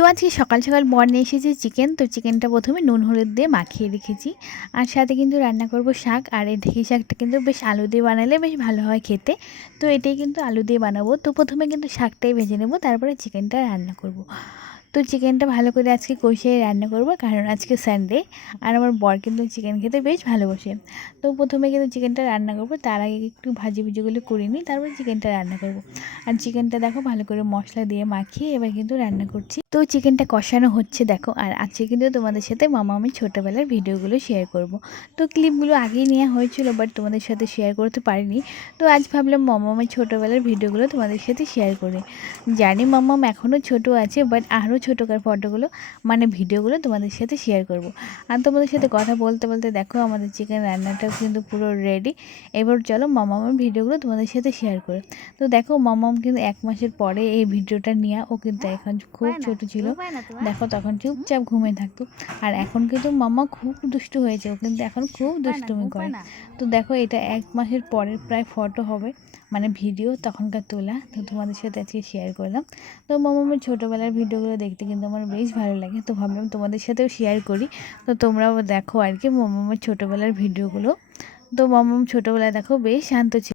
তো আজকে সকাল সকাল বর নিয়ে এসেছে চিকেন। তো চিকেনটা প্রথমে নুন হলুদ দিয়ে মাখিয়ে রেখেছি, আর সাথে কিন্তু রান্না করব শাক। আর এই ঢেঁকি শাকটা কিন্তু বেশ আলু দিয়ে বানালে বেশ ভালো হয় খেতে। তো এটাই কিন্তু আলু দিয়ে বানাবো। তো প্রথমে কিন্তু শাকটাই ভেজে নেব, তারপরে চিকেনটা রান্না করব। তো চিকেনটা ভালো করে আজকে কষিয়ে রান্না করব, কারণ আজকে সানডে আর আমার বর কিন্তু চিকেন খেতে বেশ ভালোবাসে। তো প্রথমে কিন্তু চিকেনটা রান্না করব, তার আগে একটু ভাজি ভুজিগুলো করে নিই, তারপরে চিকেনটা রান্না করব। আর চিকেনটা দেখো ভালো করে মশলা দিয়ে মাখিয়ে এবার কিন্তু রান্না করছি। তো চিকেনটা কষানো হচ্ছে দেখো। আর আজকে কিন্তু তোমাদের সাথে আমি ছোটোবেলার ভিডিওগুলো শেয়ার করব। তো ক্লিপগুলো আগেই নেওয়া হয়েছিল, বাট তোমাদের সাথে শেয়ার করতে পারিনি। তো আজ ভাবলাম আমি ছোটোবেলার ভিডিওগুলো তোমাদের সাথে শেয়ার করি। জানি মাম্মাম এখনও ছোট আছে, বাট আরও ছোটোকার ফটোগুলো মানে ভিডিওগুলো তোমাদের সাথে শেয়ার করব। আর তোমাদের সাথে কথা বলতে বলতে দেখো আমাদের চিকেন রান্নাটাও কিন্তু পুরো রেডি। এবার চলো মামামের ভিডিওগুলো তোমাদের সাথে শেয়ার করে। তো দেখো মামাম কিন্তু 1 মাসের পরে এই ভিডিওটা নিয়ে, ও কিন্তু এখন খুব ছোট ছিল। দেখো তখন চুপচাপ ঘুমিয়ে থাকতো, আর এখন কিন্তু মামা খুব দুষ্টু হয়েছে, ও কিন্তু এখন খুব দুষ্টুমি করে। তো দেখো এটা 1 মাসের পরের প্রায় ফটো হবে, মানে ভিডিও তখনকার তোলা। তো তোমাদের সাথে আজকে শেয়ার করলাম। তো মামামের ছোটোবেলার ভিডিওগুলো দেখতে কিন্তু আমার বেশ ভালো লাগে, তো ভাবলাম তোমাদের সাথেও শেয়ার করি। তো তোমরাও দেখো আর কি মামামের ছোটোবেলার ভিডিওগুলো। তো মামাম ছোটোবেলায় দেখো বেশ শান্ত ছিল।